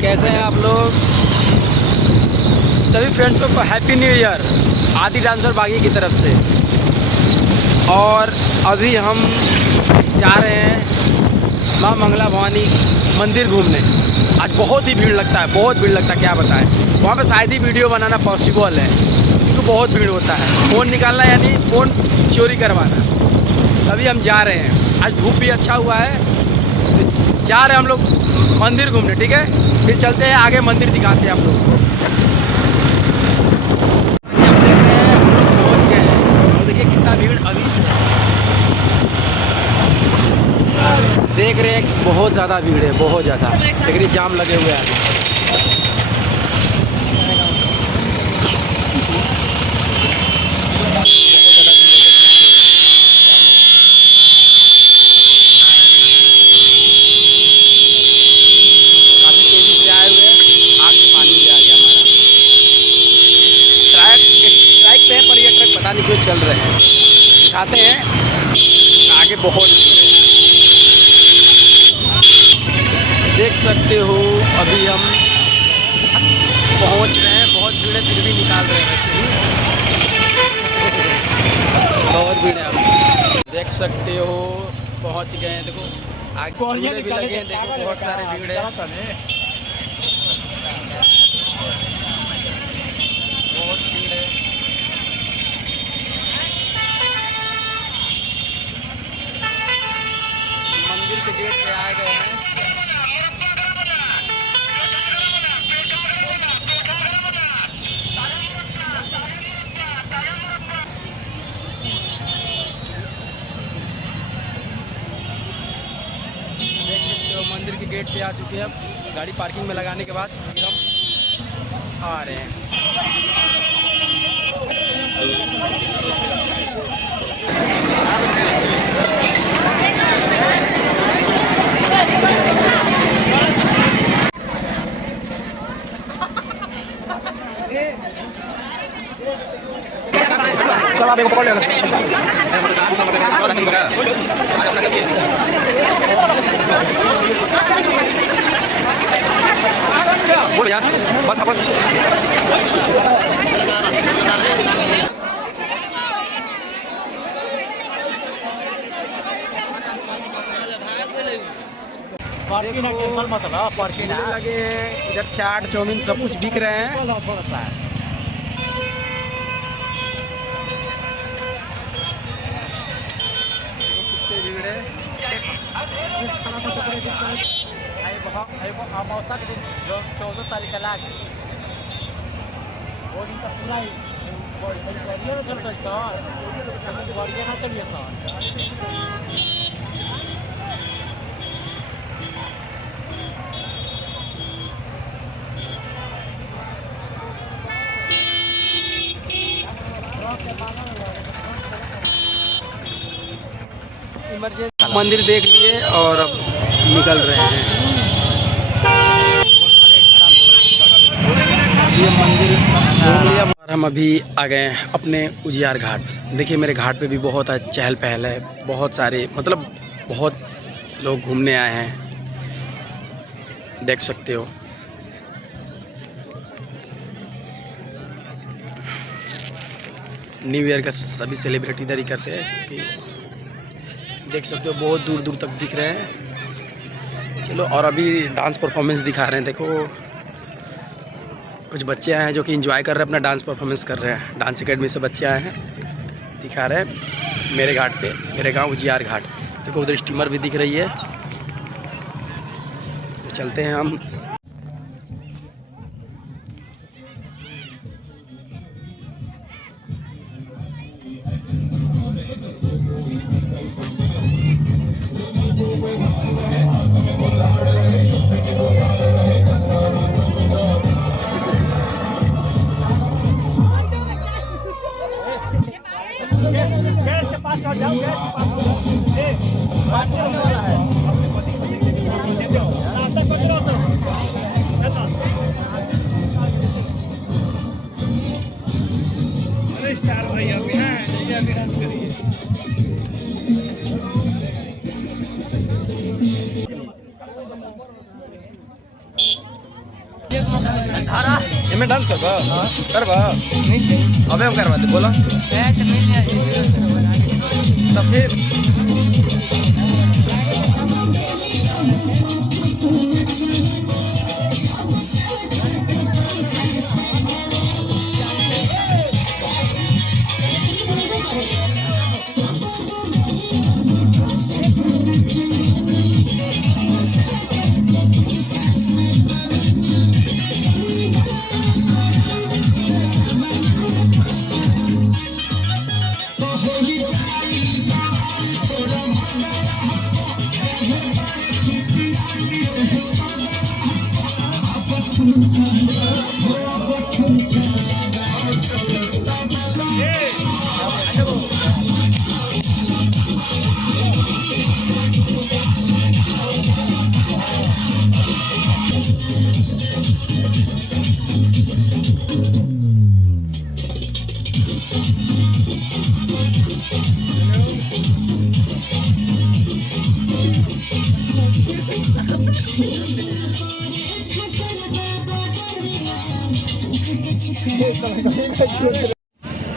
कैसे हैं आप लोग? सभी फ्रेंड्सों को हैप्पी न्यू ईयर आदि डांसर बागी की तरफ से। और अभी हम जा रहे हैं माँ मंगला भवानी मंदिर घूमने। आज बहुत ही भीड़ लगता है, बहुत भीड़ लगता है, क्या बताएं। वहाँ पे शायद ही वीडियो बनाना पॉसिबल है क्योंकि बहुत भीड़ होता है। फ़ोन निकालना यानी फ़ोन चोरी करवाना। तभी हम जा रहे हैं। आज धूप भी अच्छा हुआ है, जा रहे हैं हम लोग मंदिर घूमने। ठीक है, फिर चलते हैं आगे, मंदिर दिखाते हैं आप लोगों को। हम देख रहे हैं, हम लोग पहुँच गए हैं। तो देखिए कितना भीड़ अभी से देख रहे हैं, बहुत ज़्यादा भीड़ है, बहुत ज़्यादा। लेकिन जाम लगे हुए हैं। पता नहीं क्यों चल रहे हैं, दिखाते हैं आगे। बहुत भीड़ है, देख सकते हो। अभी हम पहुंच रहे हैं, बहुत भीड़ है, फिर भी निकाल रहे हैं। बहुत भीड़ है, अभी देख सकते हो। पहुंच गए हैं, देखो आगे भी लगे हैं, देखो बहुत सारे भीड़ है। बहुत भीड़ है। मंदिर के गेट पे आ गए हैं। देख सकते हो मंदिर के गेट पे आ चुके हैं। अब गाड़ी पार्किंग में लगाने के बाद फिर हम आ रहे हैं। चलो आप पकड़ लेना। बोलो यार, बस बस। पार्किंग लगे हैं, इधर चाट चाउमीन सब कुछ बिक रहे हैं। मौसा के दिन 14 तारीख का लाग वो दिन का पूरा ही बढ़िया चलता है सर, बढ़िया ना चलिए सर। इमरजेंसी मंदिर देख लिए और अब निकल रहे हैं। ये मंदिर घूम लिया और हम अभी आ गए हैं अपने उजियार घाट। देखिए मेरे घाट पे भी बहुत चहल पहल है, बहुत सारे मतलब बहुत लोग घूमने आए हैं, देख सकते हो। न्यू ईयर का सभी सेलिब्रेट इधर ही करते हैं क्योंकि देख सकते हो बहुत दूर दूर तक दिख रहे हैं। चलो, और अभी डांस परफॉर्मेंस दिखा रहे हैं। देखो कुछ बच्चे आए हैं जो कि एंजॉय कर रहे हैं, अपना डांस परफॉर्मेंस कर रहे हैं। डांस एकेडमी से बच्चे आए हैं, दिखा रहे हैं मेरे घाट पे, मेरे गांव उजियार घाट। देखो उधर स्टीमर भी दिख रही है। तो चलते हैं हम। गैस के पास चढ़ जाओ, गैस के पास हो जाओ। ए, बात करने वाला है। रास्ता कौन रास्ता? चलना। अरे स्टार भाई अभी हैं, ये अभी डांस करिए। इनमें डांस करबा करबा अबे हम करवा दे बोलो तो फिर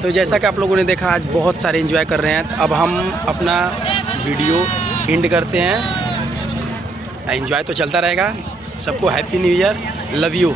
तो जैसा कि आप लोगों ने देखा आज बहुत सारे एंजॉय कर रहे हैं। अब हम अपना वीडियो एंड करते हैं। एंजॉय तो चलता रहेगा। सबको happy new year, love you.